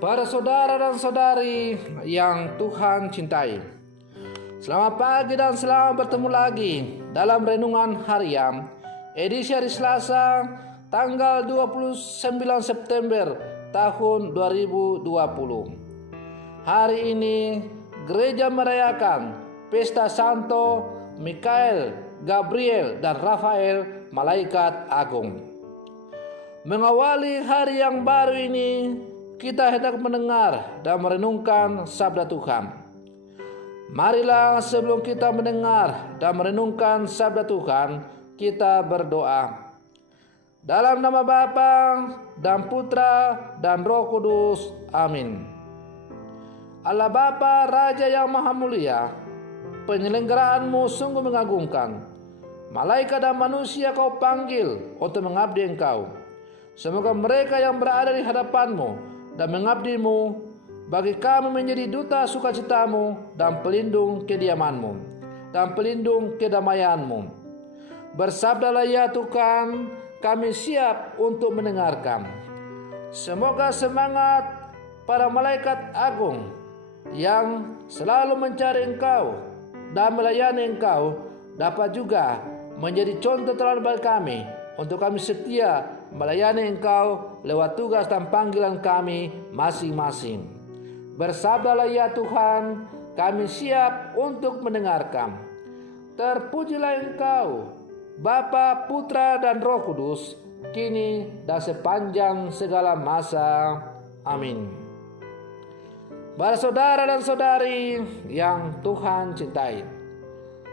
Para saudara dan saudari yang Tuhan cintai, selamat pagi dan selamat bertemu lagi dalam Renungan Harian edisi hari Selasa tanggal 29 September tahun 2020. Hari ini gereja merayakan Pesta Santo Mikael, Gabriel, dan Rafael, malaikat agung. Mengawali hari yang baru ini, kita hendak mendengar dan merenungkan sabda Tuhan. Marilah sebelum kita mendengar dan merenungkan sabda Tuhan, kita berdoa. Dalam nama Bapa dan Putra dan Roh Kudus. Amin. Allah Bapa, Raja yang Maha Mulia, penyelenggaraanmu sungguh mengagumkan. Malaikat dan manusia kau panggil untuk mengabdi Engkau. Semoga mereka yang berada di hadapanmu dan mengabdimu, bagi kami menjadi duta sukacitamu dan pelindung kediamanmu dan pelindung kedamaianmu. Bersabdalah ya Tuhan, kami siap untuk mendengarkan. Semoga semangat para malaikat agung yang selalu mencari Engkau dan melayani Engkau dapat juga menjadi contoh teladan bagi kami, untuk kami setia melayani Engkau lewat tugas dan panggilan kami masing-masing. Bersabdalah ya Tuhan, kami siap untuk mendengarkan. Terpujilah Engkau, Bapa, Putra, dan Roh Kudus, kini dan sepanjang segala masa. Amin. Para saudara dan saudari yang Tuhan cintai,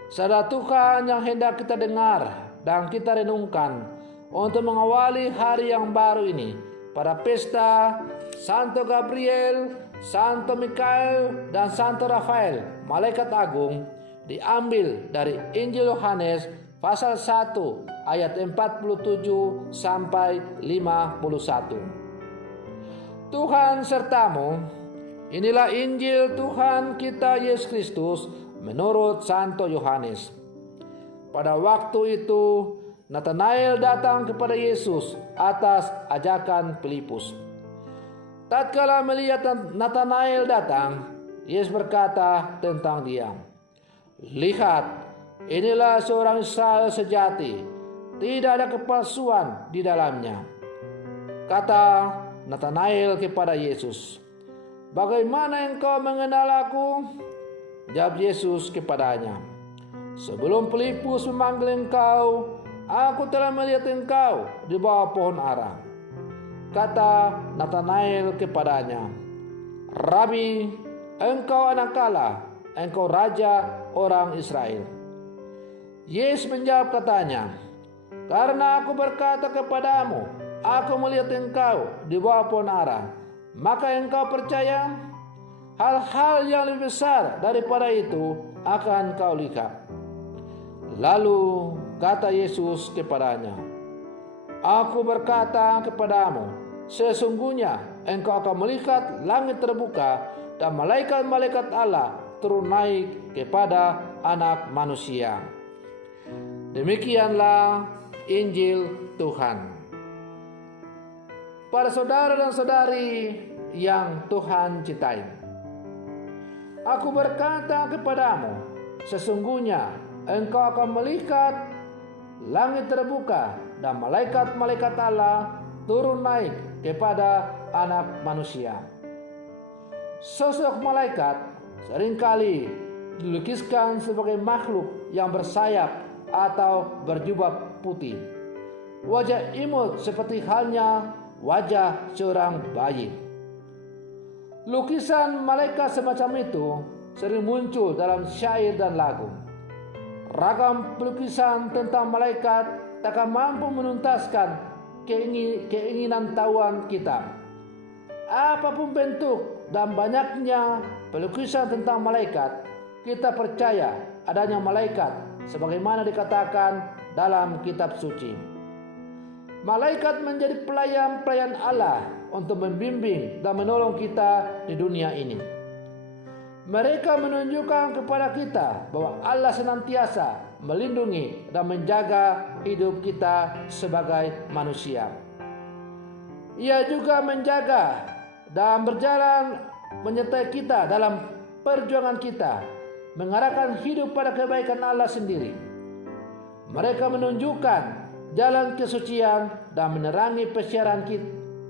sabda Tuhan yang hendak kita dengar dan kita renungkan untuk mengawali hari yang baru ini pada pesta Santo Gabriel, Santo Mikael, dan Santo Rafael, malaikat agung, diambil dari Injil Yohanes pasal 1 ayat 47 sampai 51. Tuhan sertamu. Inilah Injil Tuhan kita Yesus Kristus menurut Santo Yohanes. Pada waktu itu Nathanael datang kepada Yesus atas ajakan Filipus. Tatkala melihat Nathanael datang, Yesus berkata tentang dia, "Lihat, inilah seorang Israel sejati, tidak ada kepalsuan di dalamnya." Kata Nathanael kepada Yesus, "Bagaimana engkau mengenal aku?" Jawab Yesus kepadanya, "Sebelum Filipus memanggil engkau, aku telah melihat engkau di bawah pohon ara." Kata Nathanael kepadanya, "Rabi, engkau anak Allah, engkau raja orang Israel." Yesus menjawab katanya, "Karena aku berkata kepadamu, aku melihat engkau di bawah pohon ara, maka engkau percaya? Hal-hal yang lebih besar daripada itu akan kau lihat." Lalu kata Yesus kepadanya, "Aku berkata kepadamu, sesungguhnya engkau akan melihat langit terbuka dan malaikat-malaikat Allah turun naik kepada Anak Manusia." Demikianlah Injil Tuhan. Para saudara dan saudari yang Tuhan cintai, aku berkata kepadamu, sesungguhnya engkau akan melihat langit terbuka dan malaikat-malaikat Allah turun naik kepada Anak Manusia. Sosok malaikat seringkali dilukiskan sebagai makhluk yang bersayap atau berjubah putih. Wajah imut seperti halnya wajah seorang bayi. Lukisan malaikat semacam itu sering muncul dalam syair dan lagu. Ragam pelukisan tentang malaikat takkan mampu menuntaskan keinginan tahuan kita. Apapun bentuk dan banyaknya pelukisan tentang malaikat, kita percaya adanya malaikat sebagaimana dikatakan dalam kitab suci. Malaikat menjadi pelayan-pelayan Allah untuk membimbing dan menolong kita di dunia ini. Mereka menunjukkan kepada kita bahwa Allah senantiasa melindungi dan menjaga hidup kita sebagai manusia. Ia juga menjaga dan berjalan menyertai kita dalam perjuangan kita, mengarahkan hidup pada kebaikan Allah sendiri. Mereka menunjukkan jalan kesucian dan menerangi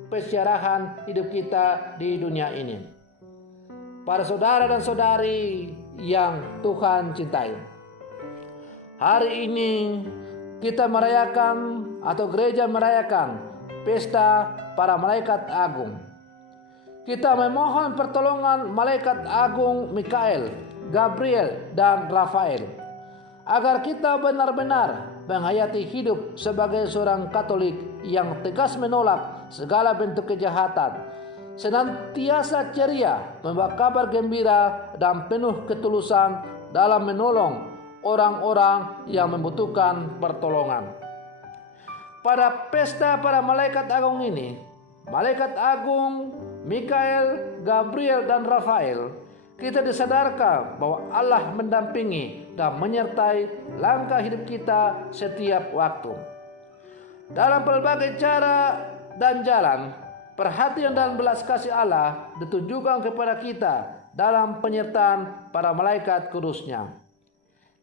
pesyarahan hidup kita di dunia ini. Para saudara dan saudari yang Tuhan cintai, hari ini kita merayakan atau gereja merayakan pesta para malaikat agung. Kita memohon pertolongan malaikat agung Mikael, Gabriel, dan Rafael agar kita benar-benar menghayati hidup sebagai seorang Katolik yang tegas menolak segala bentuk kejahatan, senantiasa ceria, membawa kabar gembira dan penuh ketulusan dalam menolong orang-orang yang membutuhkan pertolongan. Pada pesta para malaikat agung ini, malaikat agung Mikael, Gabriel, dan Rafael, kita disadarkan bahwa Allah mendampingi dan menyertai langkah hidup kita setiap waktu. Dalam berbagai cara dan jalan, perhatian dan belas kasih Allah ditunjukkan kepada kita dalam penyertaan para malaikat kudus-Nya.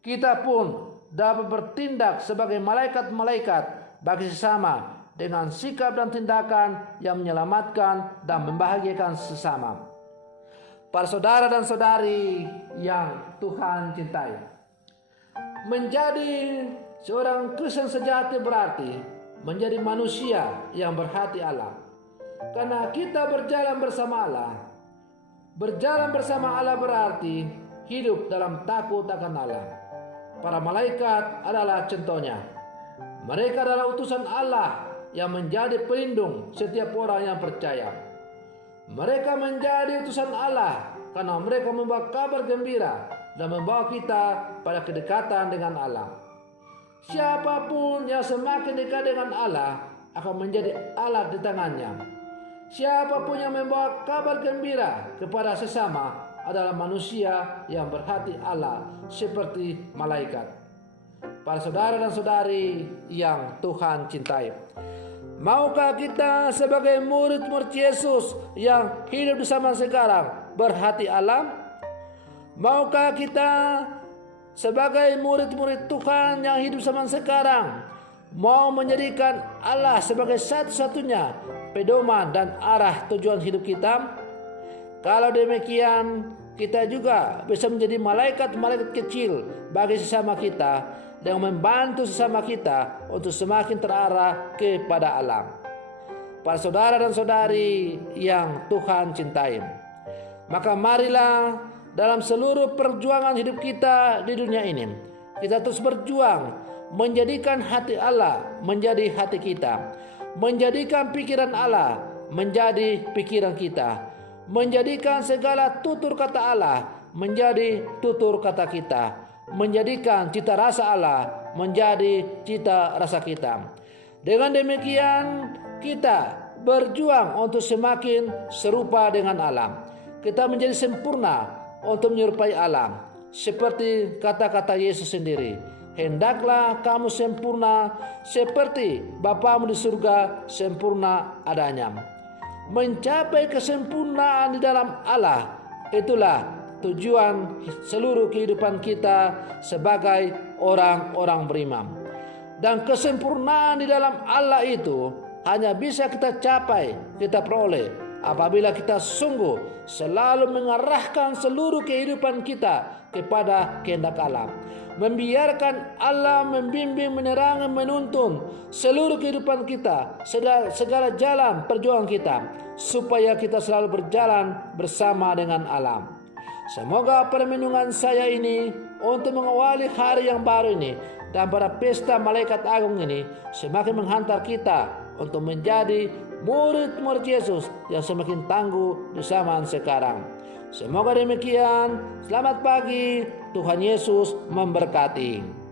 Kita pun dapat bertindak sebagai malaikat-malaikat bagi sesama dengan sikap dan tindakan yang menyelamatkan dan membahagiakan sesama. Para saudara dan saudari yang Tuhan cintai, menjadi seorang Kristen sejati berarti menjadi manusia yang berhati Allah. Karena kita berjalan bersama Allah. Berjalan bersama Allah berarti hidup dalam takut akan Allah. Para malaikat adalah contohnya. Mereka adalah utusan Allah yang menjadi pelindung setiap orang yang percaya. Mereka menjadi utusan Allah karena mereka membawa kabar gembira dan membawa kita pada kedekatan dengan Allah. Siapapun yang semakin dekat dengan Allah akan menjadi alat di tangannya. Siapapun yang membawa kabar gembira kepada sesama adalah manusia yang berhati Allah seperti malaikat. Para saudara dan saudari yang Tuhan cintai, maukah kita sebagai murid-murid Yesus yang hidup di zaman sekarang berhati Allah? Maukah kita sebagai murid-murid Tuhan yang hidup zaman sekarang mau menjadikan Allah sebagai satu-satunya pedoman dan arah tujuan hidup kita? Kalau demikian, kita juga bisa menjadi malaikat-malaikat kecil bagi sesama kita dan membantu sesama kita untuk semakin terarah kepada Allah. Para saudara dan saudari yang Tuhan cintai, maka marilah dalam seluruh perjuangan hidup kita di dunia ini, kita terus berjuang menjadikan hati Allah menjadi hati kita, menjadikan pikiran Allah menjadi pikiran kita, menjadikan segala tutur kata Allah menjadi tutur kata kita, menjadikan cita rasa Allah menjadi cita rasa kita. Dengan demikian kita berjuang untuk semakin serupa dengan Allah. Kita menjadi sempurna untuk menyerupai Allah. Seperti kata-kata Yesus sendiri, hendaklah kamu sempurna seperti Bapamu di surga sempurna adanya. Mencapai kesempurnaan di dalam Allah, itulah tujuan seluruh kehidupan kita sebagai orang-orang beriman. Dan kesempurnaan di dalam Allah itu hanya bisa kita capai, kita peroleh apabila kita sungguh selalu mengarahkan seluruh kehidupan kita kepada kehendak Allah. Membiarkan Allah membimbing, menerangi, menuntun seluruh kehidupan kita, segala jalan perjuangan kita, supaya kita selalu berjalan bersama dengan Allah. Semoga permenungan saya ini untuk mengawali hari yang baru ini dan pada pesta malaikat agung ini semakin menghantar kita untuk menjadi murid-murid Yesus yang semakin tangguh di zaman sekarang. Semoga demikian. Selamat pagi. Tuhan Yesus memberkati.